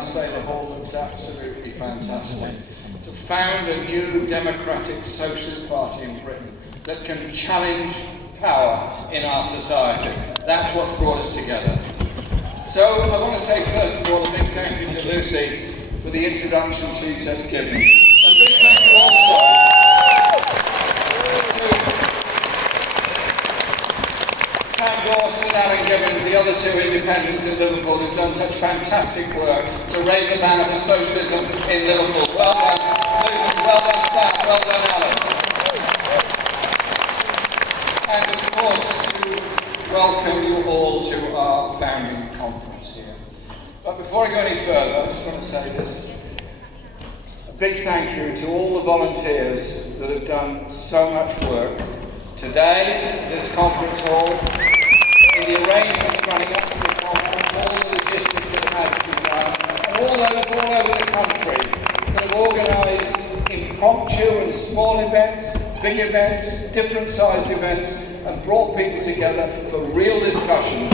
must say the hall looks absolutely fantastic. To found a new democratic socialist party in Britain that can challenge power in our society. That's what's brought us together. So I want to say first of all a big thank you to Lucy for the introduction she's just given. And a big thank you also to Sam Gorst and Alan Gibbons, the other two independents in Liverpool who've done such fantastic work to raise the banner for socialism in Liverpool. Well done Lucy, well done Sam, well done Alan. And of course to welcome you all to our founding conference here. But before I go any further, I just want to say this. A big thank you to all the volunteers that have done so much work today, this conference hall, in the arrangements running up to the conference, all the logistics that have had to be done, and all those all over the country that have organised impromptu and small events, big events, different sized events, and brought people together for real discussion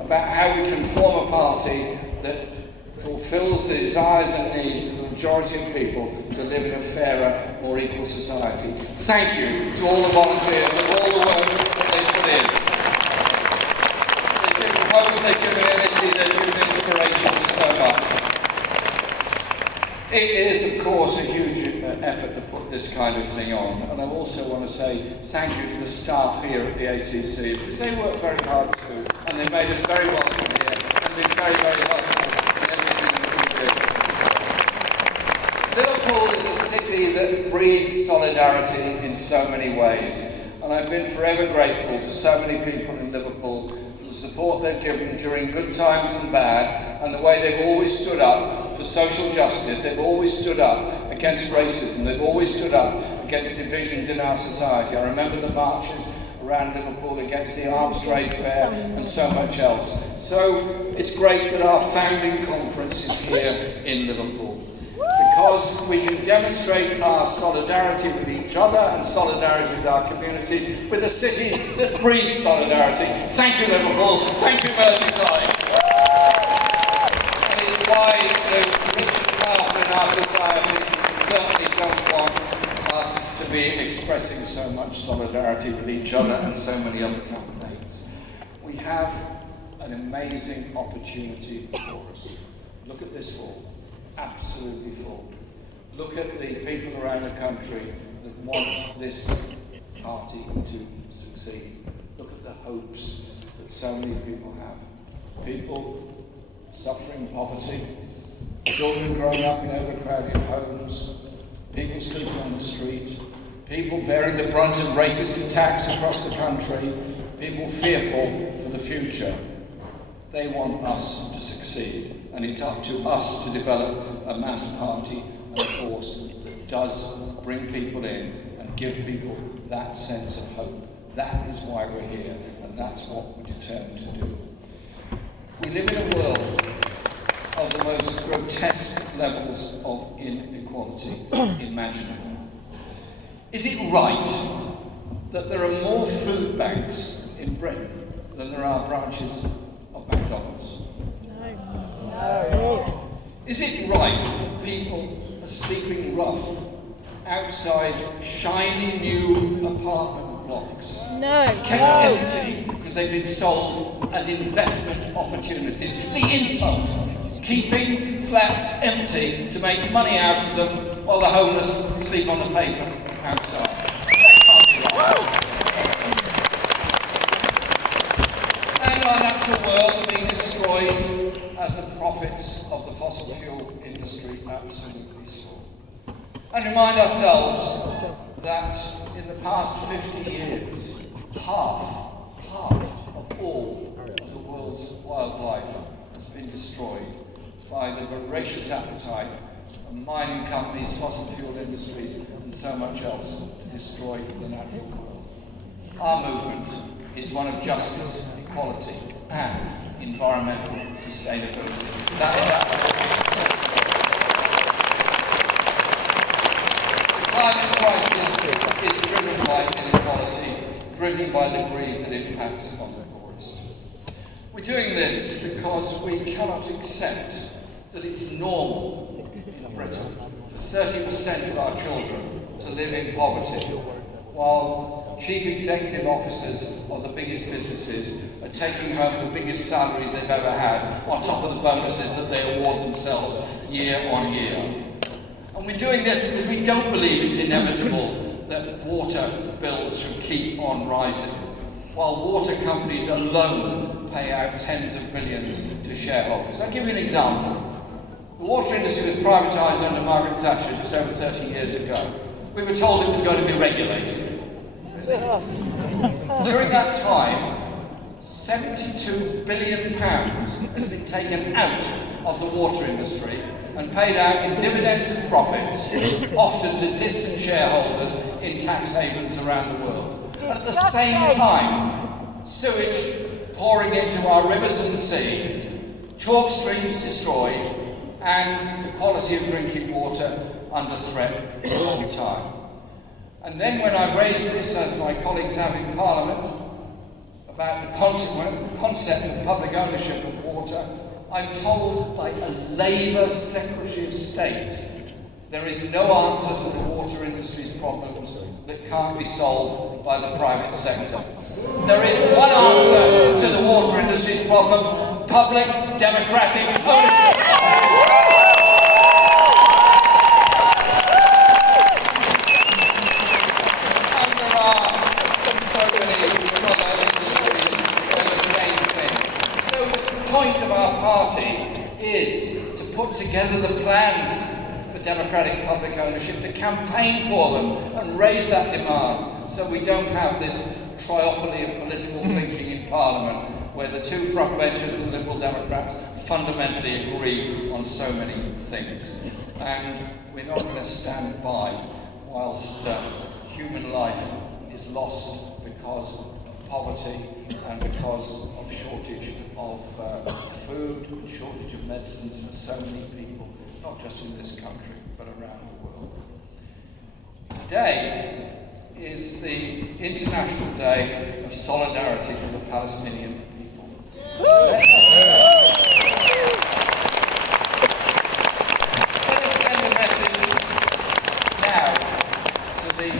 about how we can form a party that fulfills the desires and needs of the majority of people to live in a fairer, more equal society. Thank you to all the volunteers and all the work that they put in. They've given hope, they've given energy, they've given inspiration to so much. It is, of course, a huge effort to put this kind of thing on, and I also want to say thank you to the staff here at the ACC, because they work very hard too, and they made us very welcome here, and been very, very helpful in everything that we do. Liverpool is a city that breathes solidarity in so many ways, and I've been forever grateful to so many people in Liverpool for the support they've given during good times and bad, and the way they've always stood up for social justice. They've always stood up against racism. They've always stood up against divisions in our society. I remember the marches around Liverpool against the arms trade fair and so much else. So it's great that our founding conference is here in Liverpool, because we can demonstrate our solidarity with each other and solidarity with our communities, with a city that breathes solidarity. Thank you, Liverpool. Thank you, Merseyside. Why the rich and powerful in our society certainly don't want us to be expressing so much solidarity with each other and so many other campaigns. We have an amazing opportunity before us. Look at this hall, absolutely full. Look at the people around the country that want this party to succeed. Look at the hopes that so many people have. People suffering poverty, children growing up in overcrowded homes, people sleeping on the street, people bearing the brunt of racist attacks across the country, people fearful for the future. They want us to succeed, and it's up to us to develop a mass party and a force that does bring people in and give people that sense of hope. That is why we're here, and that's what we're determined to do. We live in a world of the most grotesque levels of inequality imaginable. Is it right that there are more food banks in Britain than there are branches of McDonald's? No. Is it right that people are sleeping rough outside shiny new apartment blocks? Kept empty because they've been sold as investment opportunities? The insult! Keeping flats empty to make money out of them while the homeless sleep on the pavement outside. That can't be right. And our natural world are being destroyed as the profits of the fossil fuel industry absolutely soar. And remind ourselves that in the past 50 years, half of all of the world's wildlife has been destroyed by the voracious appetite of mining companies, fossil fuel industries, and so much else to destroy the natural world. Our movement is one of justice, equality, and environmental sustainability. That is absolutely essential. The climate crisis is driven by inequality, driven by the greed that impacts upon the poorest. We're doing this because we cannot accept the that it's normal in Britain for 30% of our children to live in poverty, while chief executive officers of the biggest businesses are taking home the biggest salaries they've ever had, on top of the bonuses that they award themselves year on year. And we're doing this because we don't believe it's inevitable that water bills should keep on rising, while water companies alone pay out tens of billions to shareholders. I'll give you an example. The water industry was privatised under Margaret Thatcher just over 30 years ago. We were told it was going to be regulated. During that time, £72 billion has been taken out of the water industry and paid out in dividends and profits, often to distant shareholders in tax havens around the world. At the same time, sewage pouring into our rivers and sea, chalk streams destroyed, and the quality of drinking water under threat for a long time. And then when I raised this, as my colleagues have in Parliament, about the concept of public ownership of water, I'm told by a Labour Secretary of State there is no answer to the water industry's problems that can't be solved by the private sector. There is one answer to the water industry's problems: public democratic ownership. Is to put together the plans for democratic public ownership, to campaign for them and raise that demand, so we don't have this triopoly of political thinking in Parliament where the two front benches of the Liberal Democrats fundamentally agree on so many things. And we're not going to stand by whilst human life is lost because of poverty and because of shortage of food, shortage of medicines for so many people, not just in this country, but around the world. Today is the International Day of Solidarity for the Palestinian people. Let us send a message now to the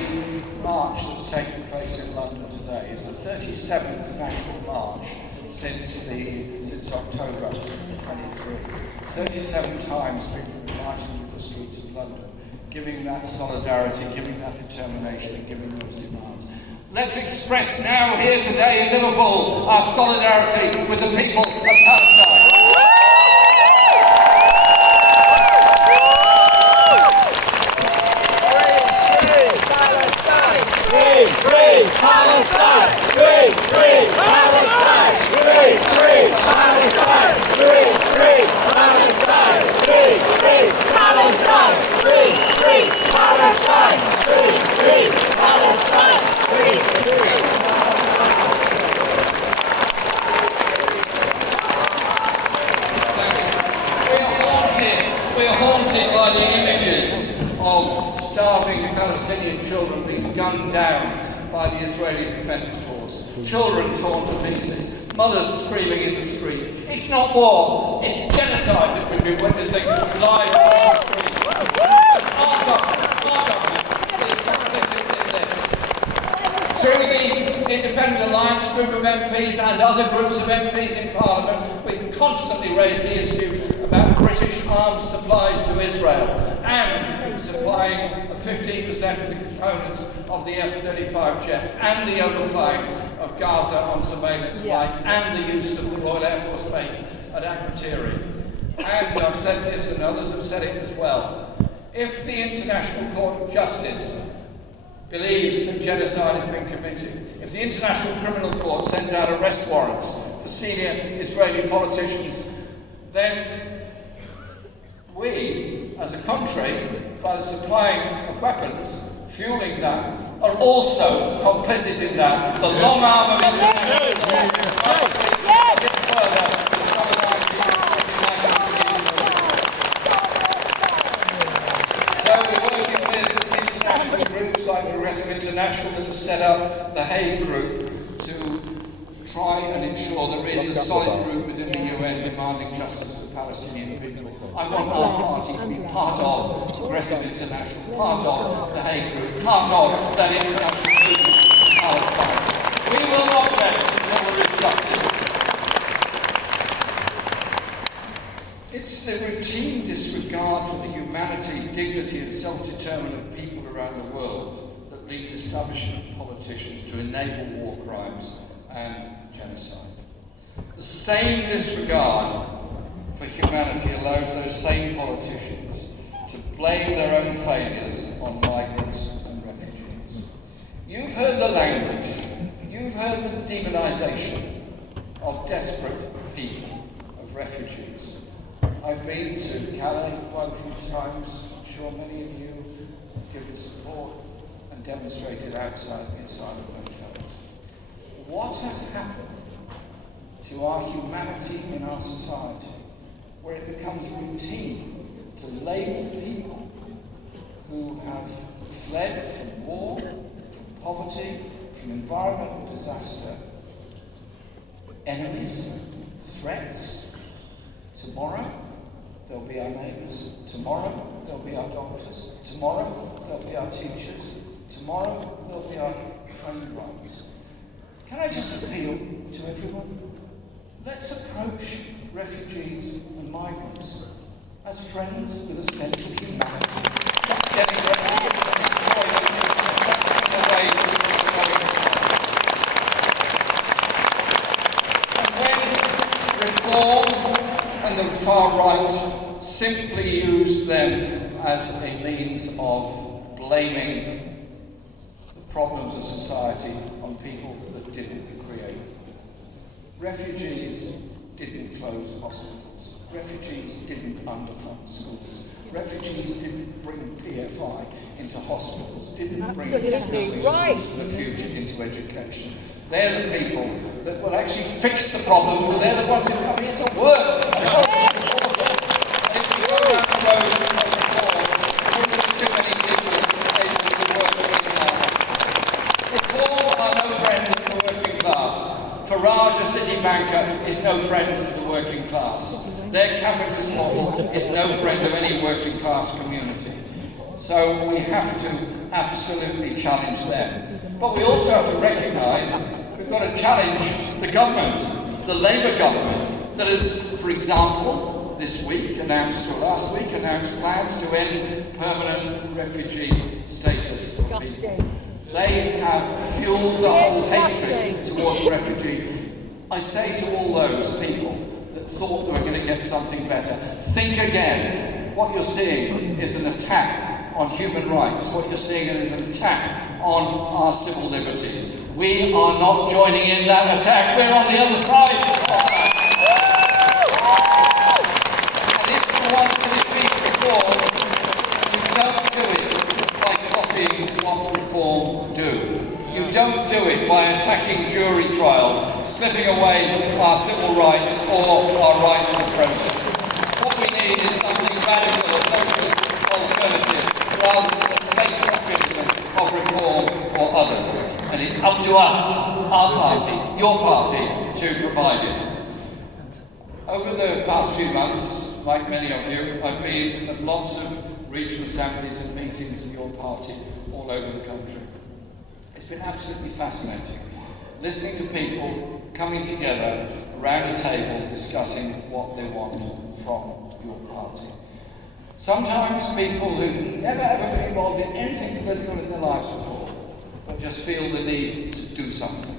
march that's taking place in London today. It's the 37th National March since October 23. 37 times people have been marching through the streets of London, giving that solidarity, giving that determination, and giving those demands. Let's express now here today in Liverpool our solidarity with the people of Palestine. Free Palestine! Free Palestine! Free Palestine! Free Palestine! Free Palestine! Free Palestine! Free Palestine! We're haunted by the images of starving Palestinian children being gunned down by the Israeli Defense Force, children torn to pieces, mothers screaming in the street. It's not war, it's genocide that we've been witnessing live on the street. Our government is complicit in this. Through the Independent Alliance group of MPs and other groups of MPs in Parliament, we've constantly raised the issue about British arms supplies to Israel and supplying 15% of the components of the F-35 jets and the overflying of Gaza on surveillance flights and the use of the Royal Air Force Base at Akrotiri. And I've said this and others have said it as well. If the International Court of Justice believes that genocide has been committed, if the International Criminal Court sends out arrest warrants for senior Israeli politicians, then we, as a country, by the supplying of weapons, fueling that, are also complicit in that. The long arm of international law So we're working with international groups like Progressive International that have set up the Hague Group to try and ensure there is a solid group within the UN demanding justice for the Palestinian people. I want our party to be part of Progressive International, part of the Hague Group, part of that international movement in Palestine. We will not rest until there is justice. It's the routine disregard for the humanity, dignity and self-determination of people around the world that leads establishment politicians to enable war crimes and genocide. The same disregard for humanity allows those same politicians to blame their own failures on migrants and refugees. You've heard the language, you've heard the demonisation of desperate people, of refugees. I've been to Calais quite a few times. I'm sure many of you have given support and demonstrated inside of hotels. What has happened to our humanity in our society, where it becomes routine to label people who have fled from war, from poverty, from environmental disaster, enemies, threats? Tomorrow, they'll be our neighbours. Tomorrow, they'll be our doctors. Tomorrow, they'll be our teachers. Tomorrow, they'll be our train drivers. Can I just appeal to everyone? Let's approach refugees and migrants as friends with a sense of humanity, not denigrating and destroying in the way it's going on. And when reform and the far right simply use them as a means of blaming the problems of society on people that didn't create them. Refugees didn't close hospitals. Refugees didn't underfund schools. Refugees didn't bring PFI into hospitals, didn't bring building schools for the future into education. They're the people that will actually fix the problems, but they're the ones who come here to work and help and support us. And if we go down the road of reform, there wouldn't be too many people able to work in our hospitals. Reform are no friend of the working class. Farage, a city banker, is no friend of the working class. Their capitalist model is no friend of any working class community. So we have to absolutely challenge them. But we also have to recognise we've got to challenge the government, the Labour government, that has, for example, this week announced, or last week announced plans to end permanent refugee status for people. They have fueled the whole hatred towards refugees. I say to all those people that thought they were going to get something better, think again. What you're seeing is an attack on human rights. What you're seeing is an attack on our civil liberties. We are not joining in that attack. We're on the other side of that. And if you want to defeat reform, you don't do it by copying what reform do. You don't do it by attacking jury trials, slipping away our civil rights or our right to protest. What we need is something radical, a socialist alternative, rather than the fake populism of reform or others. And it's up to us, our party, your party, to provide it. Over the past few months, like many of you, I've been at lots of regional assemblies and meetings of your party all over the country. It's been absolutely fascinating, listening to people coming together around a table discussing what they want from your party. Sometimes people who've never ever been involved in anything political in their lives before, but just feel the need to do something,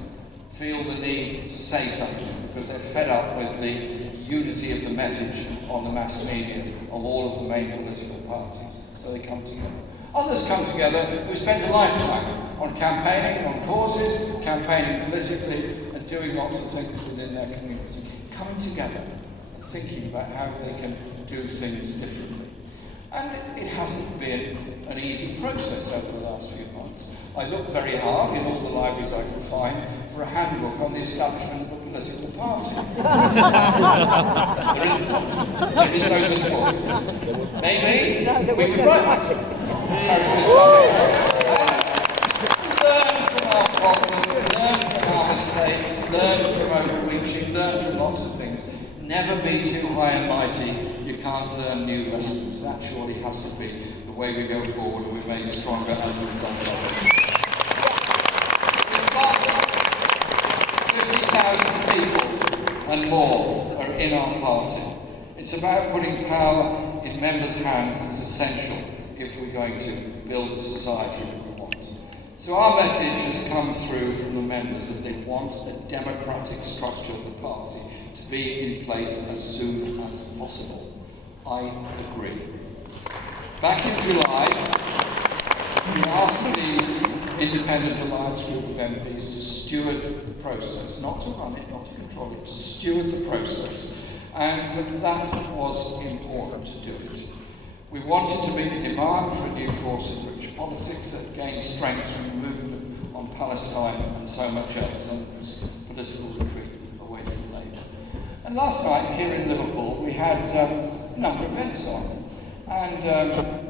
feel the need to say something, because they're fed up with the unity of the message on the mass media of all of the main political parties. So they come together. Others come together who spent a lifetime on campaigning, on causes, campaigning politically, and doing lots of things within their community. Coming together and thinking about how they can do things differently. And it hasn't been an easy process over the last few months. I looked very hard in all the libraries I could find for a handbook on the establishment of a political party. There isn't one. There is no such book. Maybe we could write one. How to establish and learn from our problems, learn from our mistakes, learn from overreaching, learn from lots of things. Never be too high and mighty. You can't learn new lessons. That surely has to be the way we go forward and we make stronger as a result of it. We've got 50,000 people and more are in our party. It's about putting power in members' hands that's essential if we're going to build the society that we want. So our message has come through from the members that they want a democratic structure of the party to be in place as soon as possible. I agree. Back in July, we asked the Independent Alliance group of MPs to steward the process, not to run it, not to control it, to steward the process. And that was important to do it. We wanted to meet the demand for a new force in British politics that gained strength from the movement on Palestine and so much else, and this political retreat away from Labour. And last night here in Liverpool we had a number of events on. And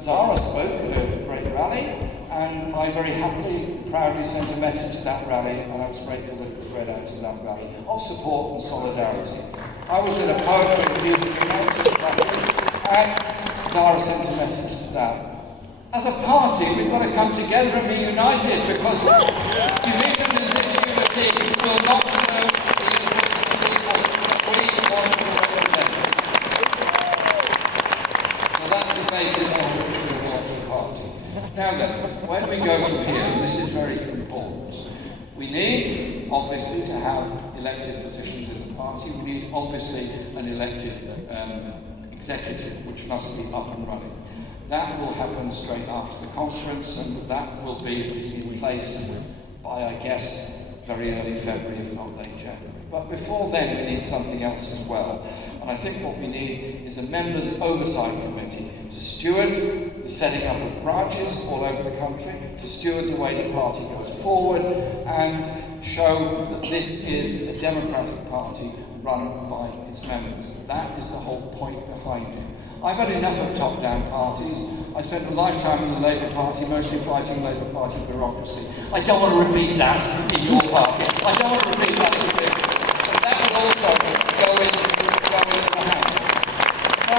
Zara spoke at a great rally, and I very happily, proudly sent a message to that rally, and I was grateful that it was read out to that rally, of support and solidarity. I was at a poetry and music event and Zara sent a message to that. As a party, we've got to come together and be united, because division in this unity will not serve the interests of the people that we want to represent. So that's the basis on which we launch the party. Now then, when we go from here, and this is very important, we need, obviously, to have elected positions in the party. We need, obviously, an elected executive, which must be up and running. That will happen straight after the conference, and that will be in place by, I guess, very early February, if not late January. But before then, we need something else as well. And I think what we need is a members' oversight committee to steward the setting up of branches all over the country, to steward the way the party goes forward, and show that this is a democratic party run by its members. That is the whole point behind it. I've had enough of top-down parties. I spent a lifetime in the Labour Party, mostly fighting Labour Party bureaucracy. I don't want to repeat that in your party. I don't want to repeat that experience. And that will also go in the hand. So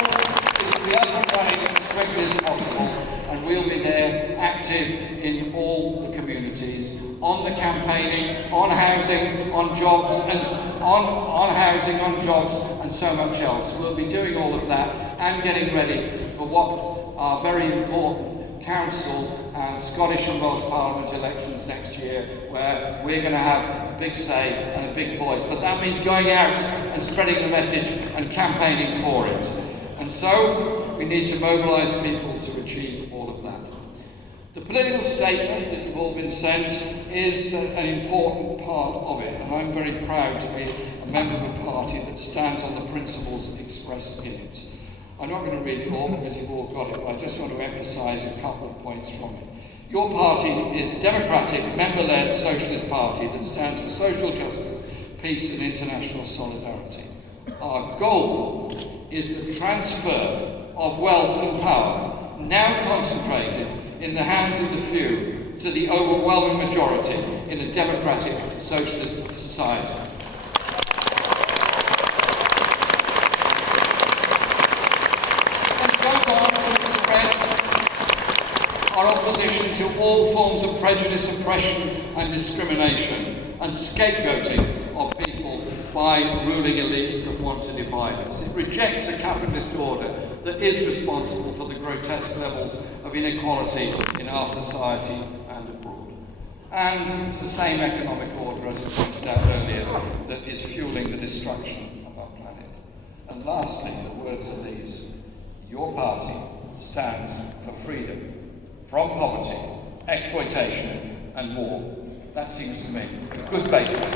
it'll be up and running as quickly as possible, and we'll be there active in all the communities, on the campaigning, on housing, on jobs, and on housing, on jobs, and so much else. We'll be doing all of that and getting ready for what are very important council and Scottish and Welsh Parliament elections next year, where we're going to have a big say and a big voice. But that means going out and spreading the message and campaigning for it. And so we need to mobilise people to achieve all of that. The political statement that you've all been sent is an important part of it, and I'm very proud to be a member of a party that stands on the principles expressed in it. I'm not going to read it all because you've all got it, but I just want to emphasise a couple of points from it. Your party is a democratic, member-led socialist party that stands for social justice, peace and international solidarity. Our goal is the transfer of wealth and power, now concentrated in the hands of the few, to the overwhelming majority in a democratic socialist society. And it goes on to express our opposition to all forms of prejudice, oppression and discrimination, and scapegoating of people by ruling elites that want to divide us. It rejects a capitalist order that is responsible for the grotesque levels of inequality in our society and abroad. And it's the same economic order, as I pointed out earlier, that is fueling the destruction of our planet. And lastly, the words are these: your party stands for freedom from poverty, exploitation and war. That seems to me a good basis.